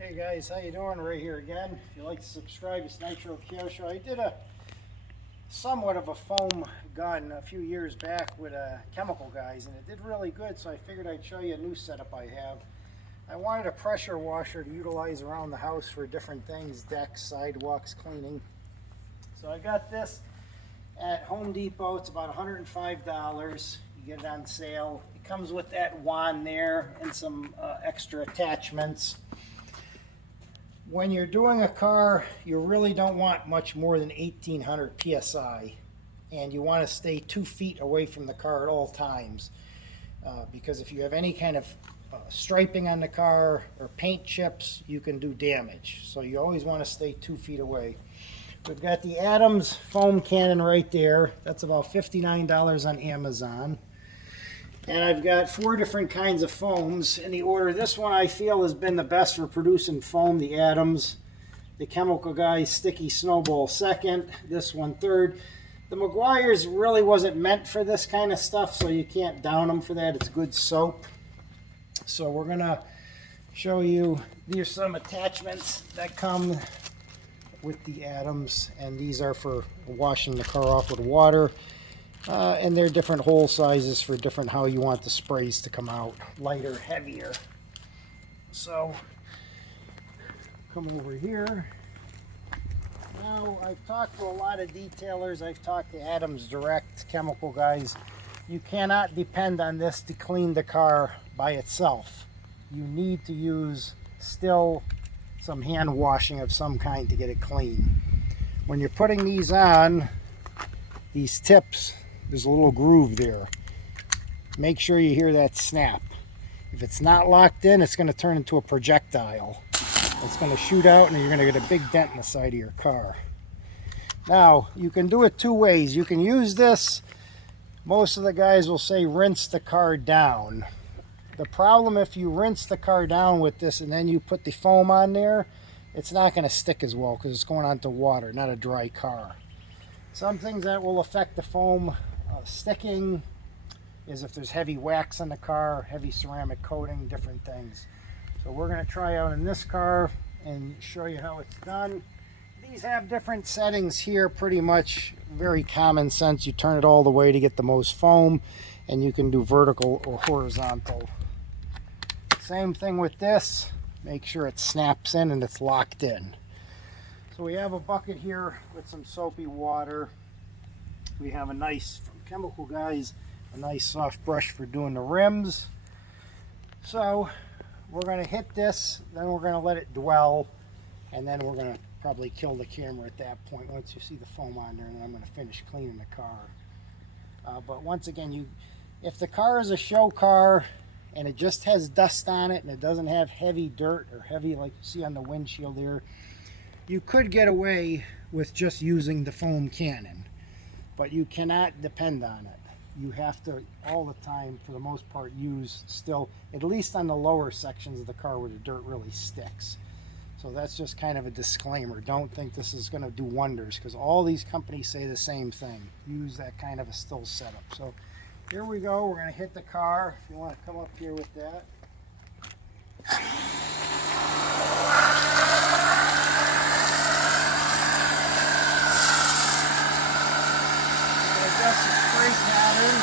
Hey guys, how you doing? Ray here again. If you like to subscribe, it's Nitro Kyo Show. I did a somewhat of a foam gun a few years back with chemical guys, and it did really good, so I figured I'd show you a new setup I have. I wanted a pressure washer to utilize around the house for different things, decks, sidewalks, cleaning. So I got this at Home Depot. It's about $105. You get it on sale. It comes with that wand there and some extra attachments. When you're doing a car, you really don't want much more than 1800 psi, and you want to stay 2 feet away from the car at all times, because if you have any kind of striping on the car or paint chips, you can do damage. So you always want to stay 2 feet away. We've got the Adams foam cannon right there. That's about $59 on Amazon. And I've got 4 different kinds of foams in the order. This one I feel has been the best for producing foam, the Adams. The Chemical Guy Sticky Snowball second, this one third. The Meguiar's really wasn't meant for this kind of stuff, so you can't down them for that. It's good soap. So we're gonna show you, these are some attachments that come with the Adams, and these are for washing the car off with water. And they're different hole sizes for different how you want the sprays to come out, lighter, heavier. So come over here. Now I've talked to a lot of detailers. I've talked to Adams Direct, Chemical Guys. You cannot depend on this to clean the car by itself. You need to use still some hand washing of some kind to get it clean. When you're putting these on, these tips, there's a little groove there. Make sure you hear that snap. If it's not locked in, it's going to turn into a projectile. It's going to shoot out and you're going to get a big dent in the side of your car. Now, you can do it 2 ways. You can use this. Most of the guys will say rinse the car down. The problem, if you rinse the car down with this and then you put the foam on there, it's not going to stick as well because it's going onto water, not a dry car. Some things that will affect the foam sticking is if there's heavy wax on the car, heavy ceramic coating, different things. So we're going to try out in this car and show you how it's done. These have different settings here, pretty much very common sense. You turn it all the way to get the most foam, and you can do vertical or horizontal. Same thing with this. Make sure it snaps in and it's locked in. So we have a bucket here with some soapy water. We have a nice, from Chemical Guys, a nice soft brush for doing the rims. So we're going to hit this, then we're going to let it dwell, and then we're going to probably kill the camera at that point once you see the foam on there, and then I'm going to finish cleaning the car. But once again, if the car is a show car and it just has dust on it and it doesn't have heavy dirt or heavy like you see on the windshield here, you could get away with just using the foam cannon, but you cannot depend on it. You have to, all the time, for the most part, use still, at least on the lower sections of the car where the dirt really sticks. So that's just kind of a disclaimer. Don't think this is going to do wonders, because all these companies say the same thing. Use that kind of a still setup. So here we go. We're going to hit the car. If you want to come up here with that. Adjust the spray pattern.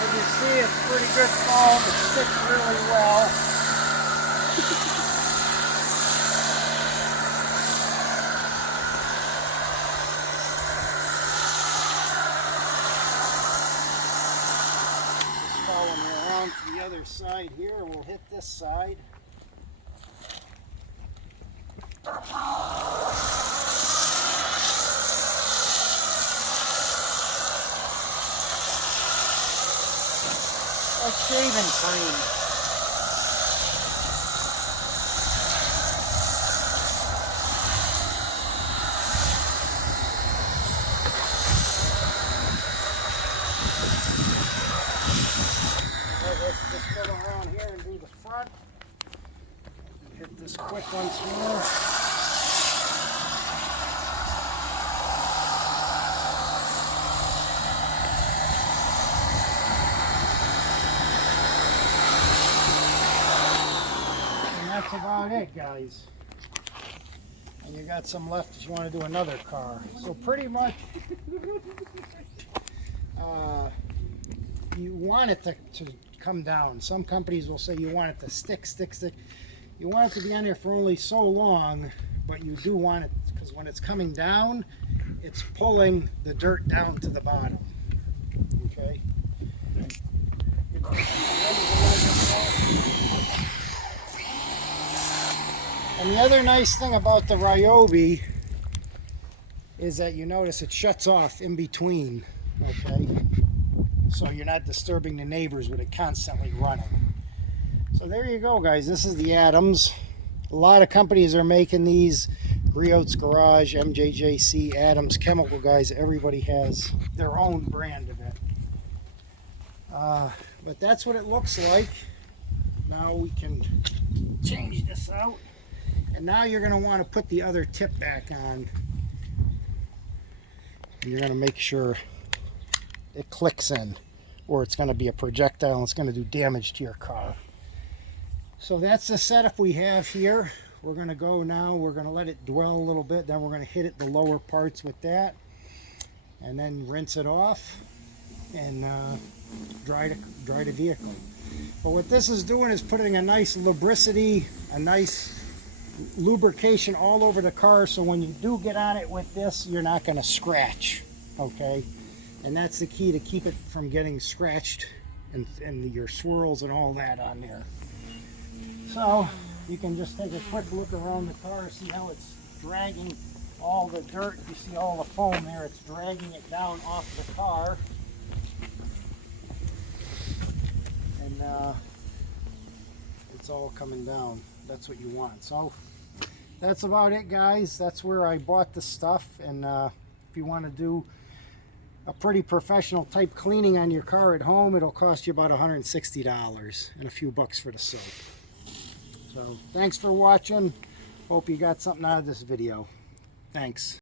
As you see, it's pretty good foam. It sticks really well. Following me around to the other side here. We'll hit this side. Like shaving cream. Let's just go around here and do the front. Hit this quick once more. And that's about it, guys. And you got some left if you want to do another car. So pretty much you want it to come down. Some companies will say you want it to stick. You want it to be on there for only so long, but you do want it, because when it's coming down, it's pulling the dirt down to the bottom. Okay? And the other nice thing about the Ryobi is that you notice it shuts off in between, okay? So you're not disturbing the neighbors with it constantly running. So there you go, guys. This is the Adams. A lot of companies are making these. Griot's Garage, MJJC, Adams, Chemical Guys. Everybody has their own brand of it. But that's what it looks like. Now we can change this out. And now you're going to want to put the other tip back on. And you're going to make sure it clicks in, or it's going to be a projectile and it's going to do damage to your car. So that's the setup we have here. We're going to go now, we're going to let it dwell a little bit, then we're going to hit it the lower parts with that, and then rinse it off and dry the vehicle. But what this is doing is putting a nice lubricity, a nice lubrication all over the car, so when you do get on it with this, you're not going to scratch, okay? And that's the key to keep it from getting scratched and your swirls and all that on there. So you can just take a quick look around the car, see how it's dragging all the dirt. You see all the foam there, it's dragging it down off the car. And it's all coming down. That's what you want. So that's about it, guys. That's where I bought the stuff. And if you want to do a pretty professional type cleaning on your car at home, it'll cost you about $160 and a few bucks for the soap. So thanks for watching. Hope you got something out of this video. Thanks.